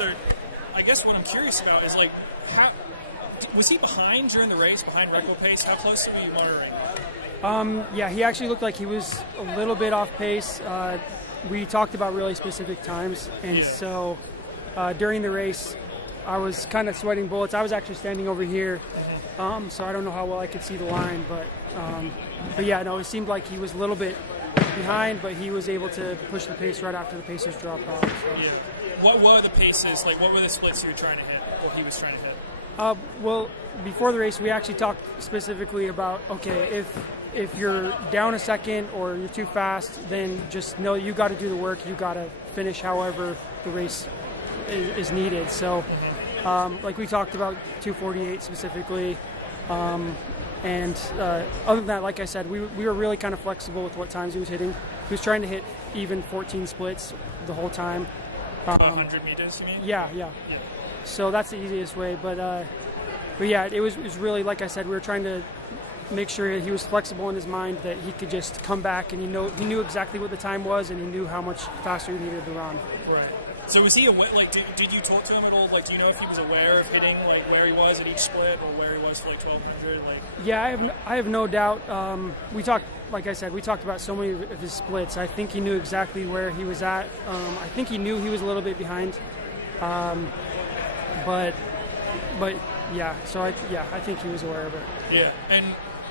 So I guess what I'm curious about is, like, was he behind during the race, behind record pace? How close were you monitoring? Yeah, he actually looked like he was a little bit off pace. We talked about really specific times, and so during the race, I was kind of sweating bullets. I was actually standing over here, so I don't know how well I could see the line, but yeah, no, it seemed like he was a little bit behind, but he was able to push the pace right after the pacers dropped off. So. Yeah. What were the paces? Like, what were the splits you were trying to hit, or he was trying to hit? Well, before the race, we actually talked specifically about, okay, if you're down a second or you're too fast, then just know you got to do the work. You got to finish however the race is needed. So, like we talked about 2:48 specifically. And other than that, like I said, we were really kind of flexible with what times he was hitting. He was trying to hit even 14 splits the whole time. 100 meters, you mean? Yeah. So that's the easiest way. But yeah, it was really, like I said, we were trying to make sure he was flexible in his mind, that he could just come back and he knew exactly what the time was, and he knew how much faster he needed to run. Right. So was he aware, like, did you talk to him at all? Like, do you know if he was aware of hitting, like, where he was at each split, or where he was for, like, 1200? Like, yeah, I have no doubt. We talked, like I said, we talked about so many of his splits. I think he knew exactly where he was at. I think he knew he was a little bit behind. But yeah, so I think he was aware of it. Yeah, and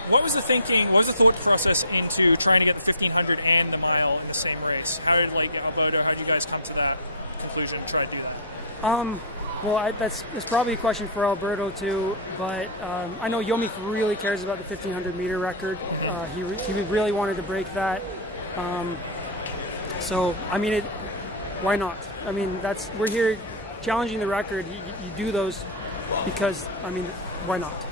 what was the thinking, what was the thought process into trying to get the 1500 and the mile in the same race? How did, like, Alberto, how did you guys come to that conclusion to try to do that? Well, that's probably a question for Alberto too, but I know Yomif really cares about the 1500 meter record. He really wanted to break that. So, I mean, why not? I mean, we're here challenging the record. You do those because, I mean, why not?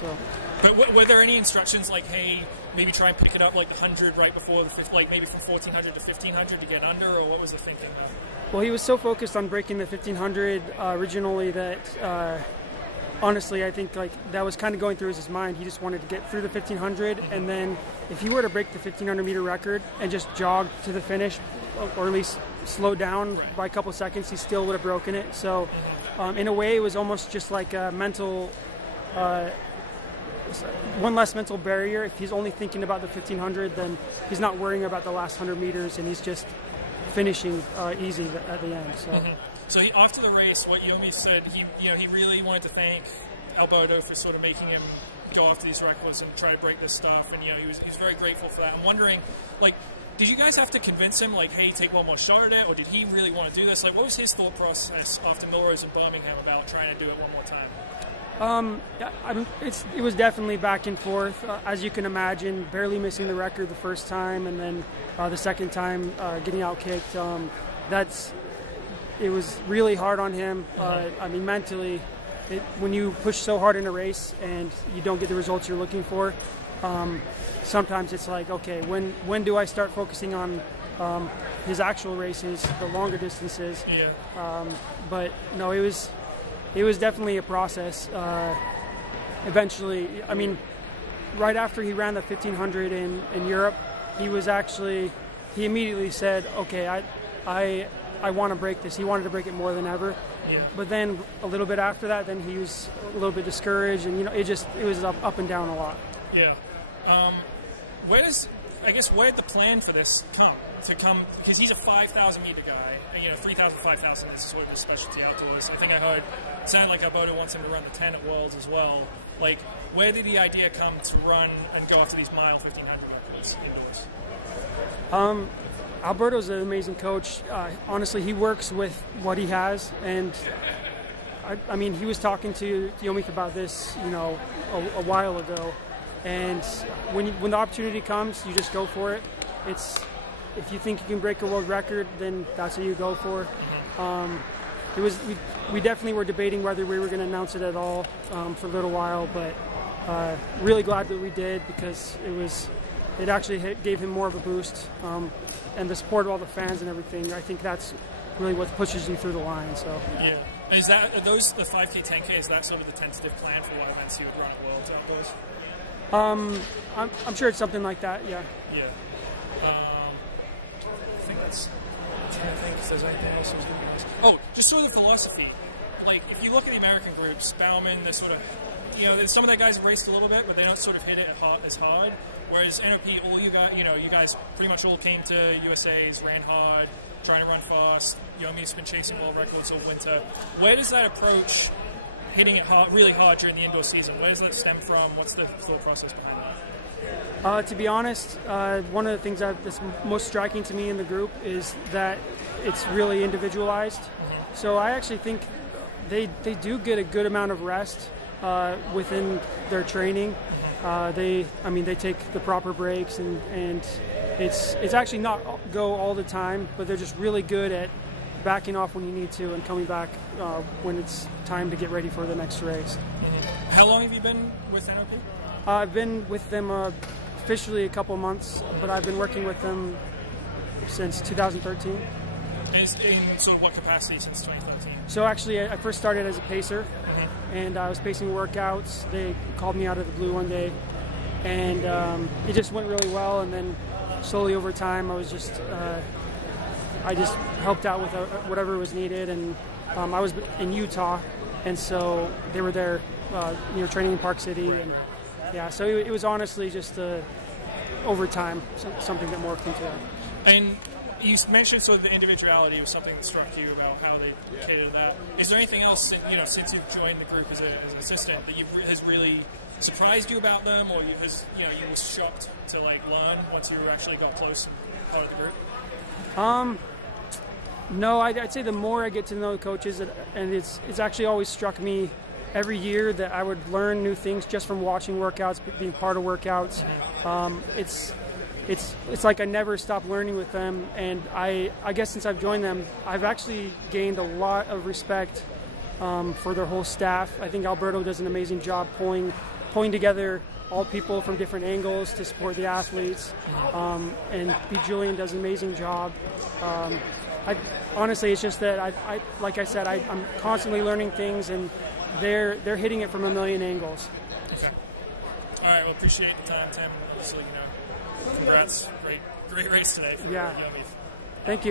So. But were there any instructions like, hey, maybe try and pick it up like the 100 right before the fifth, like maybe from 1400 to 1500 to get under, or what was the thinking? Well, he was so focused on breaking the 1500 originally that honestly, I think like that was kind of going through his mind. He just wanted to get through the 1500, and then if he were to break the 1500 meter record and just jog to the finish, or at least slow down by a couple seconds, he still would have broken it. So in a way, it was almost just like a mental, one less mental barrier. If he's only thinking about the 1500, then he's not worrying about the last 100 meters, and he's just finishing easy at the end. So. So after the race, what Yomif said, he really wanted to thank Alberto for sort of making him go after these records and try to break this stuff, and he was very grateful for that. I'm wondering, like, did you guys have to convince him, like, hey, take one more shot at it, or did he really want to do this? Like, what was his thought process after Millrose and Birmingham about trying to do it one more time? It was definitely back and forth. As you can imagine, barely missing the record the first time, and then the second time getting outkicked. It was really hard on him. I mean, mentally, when you push so hard in a race and you don't get the results you're looking for, sometimes it's like, okay, when do I start focusing on his actual races, the longer distances? Yeah. But no, it was definitely a process. Eventually, I mean, right after he ran the 1500 in Europe, he immediately said, okay, I want to break this. He wanted to break it more than ever. Yeah. But then a little bit after that, then he was a little bit discouraged, and it was up and down a lot. Yeah. Where'd the plan for this come? Because he's a 5,000 meter guy. 3,000, 5,000 is sort of his specialty outdoors. I think I heard it sounded like Alberto wants him to run the 10 at Worlds as well. Like, where did the idea come to run and go after these mile 1,500 records indoors? Alberto's an amazing coach. Honestly, he works with what he has, and I mean, he was talking to Yomif about this, a while ago. And when the opportunity comes, you just go for it. If you think you can break a world record, then that's what you go for. We definitely were debating whether we were going to announce it at all for a little while, but really glad that we did, because it actually gave him more of a boost, and the support of all the fans and everything. I think that's really what pushes you through the line. So yeah, are those the 5K, 10K? Is that sort of the tentative plan for what events you would run at Worlds outdoors? I'm sure it's something like that. Yeah. Yeah. I think that's I'm trying to think if there's anything else I was going to ask. Oh, just sort of the philosophy. Like, if you look at the American groups, Bauman, they're sort of, you know, some of their guys have raced a little bit, but they don't sort of hit it as hard. Whereas NOP, all you guys, you know, you guys pretty much all came to USA's, ran hard, trying to run fast. Yomif's been chasing world records all winter. Where does that approach, hitting it hard, really hard during the indoor season, where does that stem from? What's the thought process behind that? To be honest, one of the things that's most striking to me in the group is that it's really individualized. Mm-hmm. So I actually think they do get a good amount of rest within their training. Mm-hmm. They take the proper breaks, and it's actually not go all the time, but they're just really good at backing off when you need to and coming back when it's time to get ready for the next race. Mm-hmm. How long have you been with NOP? I've been with them officially a couple months, but I've been working with them since 2013. In sort of what capacity since 2013? So actually, I first started as a pacer, mm-hmm. and I was pacing workouts. They called me out of the blue one day, and it just went really well. And then slowly over time, I just helped out with whatever was needed. And I was in Utah, and so they were there, training in Park City, and yeah. So it was honestly just over time something that morphed into that. And you mentioned sort of the individuality was something that struck you about how they catered to that. Is there anything else, since you've joined the group as an assistant, that has really surprised you about them, or you were shocked to learn once you actually got close and part of the group? No, I'd say the more I get to know the coaches, and it's actually always struck me every year that I would learn new things just from watching workouts, being part of workouts. It's like I never stop learning with them, and I guess since I've joined them, I've actually gained a lot of respect for their whole staff. I think Alberto does an amazing job pulling together all people from different angles to support the athletes, and B. Julian does an amazing job. Honestly, it's just that like I said, I'm constantly learning things, and they're hitting it from a million angles. Okay. All right. Well, appreciate the time, Tim. Congrats. Great race today for Yomif. Thank you.